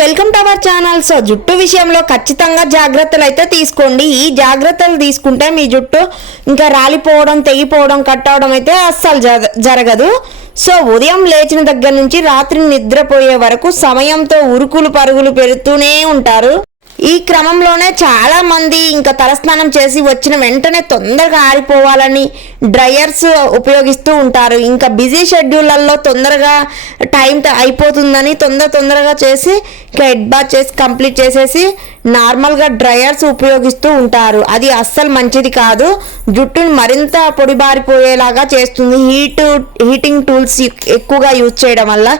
Welcome to our channel. So జుట్టు విషయంలో ఖచ్చితంగా జాగ్రత్తలు అయితే తీసుకోండి. ఈ జాగ్రత్తలు తీసుకుంటే మీ జుట్టు ఇంకా రాలిపోవడం, తెగిపోవడం, కట్ అవడం అయితే అస్సలు జరగదు. సో ఉదయం లేచిన దగ్గర నుంచి రాత్రి నిద్రపోయే వరకు సమయంతో ఉరుకులు పరుగులు పెడుతూనే ఉంటారు. ఈ క్రమంలోనే చాలా మంది ఇంకా తలస్నానం చేసి వచ్చిన వెంటనే తొందరగా ఆరిపోవాలని డ్రయర్స్ ఉపయోగిస్తూ ఉంటారు. ఇంకా బిజీ షెడ్యూళ్ళల్లో తొందరగా టైం అయిపోతుందని తొందరగా చేసి ఇంకా హెడ్ బాత్ చేసి కంప్లీట్ చేసేసి నార్మల్గా డ్రయర్స్ ఉపయోగిస్తూ ఉంటారు. అది అస్సలు మంచిది కాదు. జుట్టుని మరింత పొడిబారిపోయేలాగా చేస్తుంది హీటింగ్ టూల్స్ ఎక్కువగా యూజ్ చేయడం వల్ల.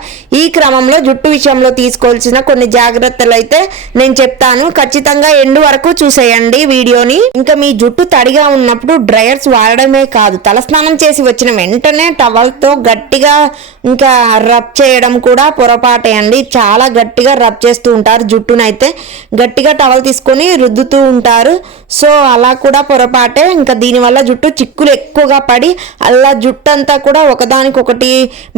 ఈ క్రమంలో జుట్టు విషయంలో తీసుకోవాల్సిన కొన్ని జాగ్రత్తలు అయితే నేను చెప్తాను. ఖచ్చితంగా ఎండు వరకు చూసేయండి వీడియోని. ఇంకా మీ జుట్టు తడిగా ఉన్నప్పుడు డ్రయర్స్ వాడడమే కాదు, తలస్నానం చేసి వచ్చిన వెంటనే టవల్తో గట్టిగా ఇంకా రబ్ చేయడం కూడా పొరపాటే అండి. చాలా గట్టిగా రబ్ చేస్తూ ఉంటారు జుట్టునైతే. గట్టిగా టవల్ తీసుకొని రుద్దుతూ ఉంటారు. సో అలా కూడా పొరపాటే. ఇంకా దీనివల్ల జుట్టు చిక్కులు ఎక్కువగా పడి అలా జుట్టు అంతా కూడా ఒకదానికొకటి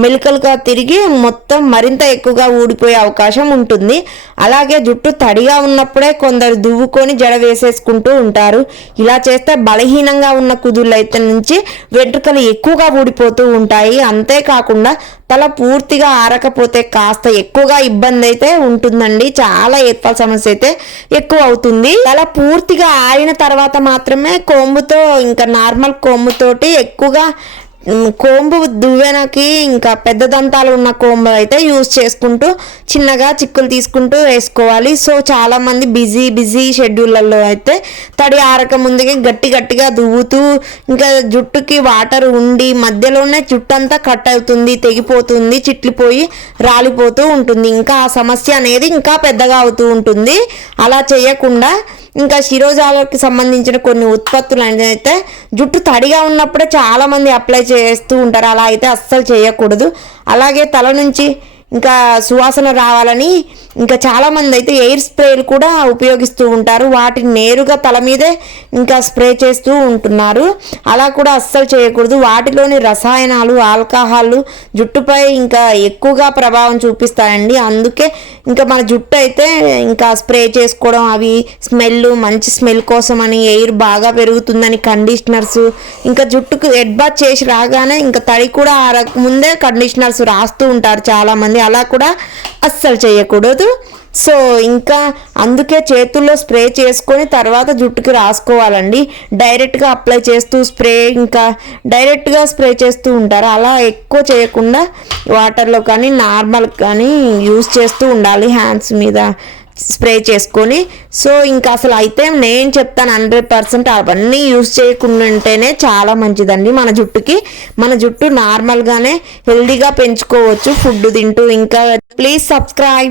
మెలికలుగా తిరిగి మొత్తం మరింత ఎక్కువగా ఊడిపోయే అవకాశం ఉంటుంది. అలాగే జుట్టు తడిగా ఉన్నప్పుడే కొందరు దువ్వుకొని జడ వేసేసుకుంటూ ఉంటారు. ఇలా చేస్తే బలహీనంగా ఉన్న కుదుళ్ళైతే నుంచి వెంట్రుకలు ఎక్కువగా ఊడిపోతూ ఉంటాయి. అంతేకాకుండా తల పూర్తిగా ఆరకపోతే కాస్త ఎక్కువగా ఇబ్బంది అయితే ఉంటుందండి. చాలా ఏర్పాటు సమస్య అయితే ఎక్కువ అవుతుంది. తల పూర్తిగా ఆరిన తర్వాత మాత్రమే కోంబుతో ఇంకా నార్మల్ కోంబుతోటి ఎక్కువగా కోంబు దువ్వెనకి ఇంకా పెద్ద దంతాలు ఉన్న కోంబు అయితే యూజ్ చేసుకుంటూ చిన్నగా చిక్కులు తీసుకుంటూ వేసుకోవాలి. సో చాలా మంది బిజీ షెడ్యూళ్ళల్లో అయితే తడి ఆరక ముందుగా గట్టిగా దువ్వుతూ ఇంకా జుట్టుకి వాటర్ ఉండి మధ్యలోనే జుట్టు అంతా కట్ అవుతుంది, తెగిపోతుంది, చిట్లిపోయి రాలిపోతూ ఉంటుంది. ఇంకా ఆ సమస్య అనేది ఇంకా పెద్దగా అవుతూ ఉంటుంది. అలా చేయకుండా ఇంకా శిరోజాలకు సంబంధించిన కొన్ని ఉత్పత్తులు అయితే జుట్టు తడిగా ఉన్నప్పుడే చాలామంది అప్లై చేస్తూ ఉంటారు. అలా అయితే అస్సలు చేయకూడదు. అలాగే తల నుంచి ఇంకా సువాసన రావాలని ఇంకా చాలామంది అయితే ఎయిర్ స్ప్రేలు కూడా ఉపయోగిస్తూ ఉంటారు. వాటిని నేరుగా తల మీదే ఇంకా స్ప్రే చేస్తూ ఉంటున్నారు. అలా కూడా అస్సలు చేయకూడదు. వాటిలోని రసాయనాలు, ఆల్కహాల్ జుట్టుపై ఇంకా ఎక్కువగా ప్రభావం చూపిస్తాయండి. అందుకే ఇంకా మన జుట్టు అయితే ఇంకా స్ప్రే చేసుకోవడం, అవి మంచి స్మెల్ కోసం అని, ఎయిర్ బాగా పెరుగుతుందని కండిషనర్స్, ఇంకా జుట్టుకు హెడ్ బాత్ చేసి రాగానే ఇంకా తడి కూడా ముందే కండిషనర్స్ రాస్తూ ఉంటారు చాలామంది. అలా కూడా అస్సలు చేయకూడదు. సో ఇంకా అందుకే చేతుల్లో స్ప్రే చేసుకొని తర్వాత జుట్టుకి రాసుకోవాలండి. డైరెక్ట్గా అప్లై చేస్తూ డైరెక్ట్గా స్ప్రే చేస్తూ ఉంటారు. అలా ఎక్కువ చేయకుండా వాటర్లో కానీ నార్మల్ కానీ యూజ్ చేస్తూ ఉండాలి హ్యాండ్స్ మీద స్ప్రే చేసుకొని. సో ఇంకా అసలు అయితే నేను చెప్తాను 100% అవన్నీ యూజ్ చేయకుండా ఉంటేనే చాలా మంచిదండి మన జుట్టుకి. మన జుట్టు నార్మల్గానే హెల్దీగా పెంచుకోవచ్చు ఫుడ్ తింటూ. ఇంకా ప్లీజ్ సబ్స్క్రైబ్.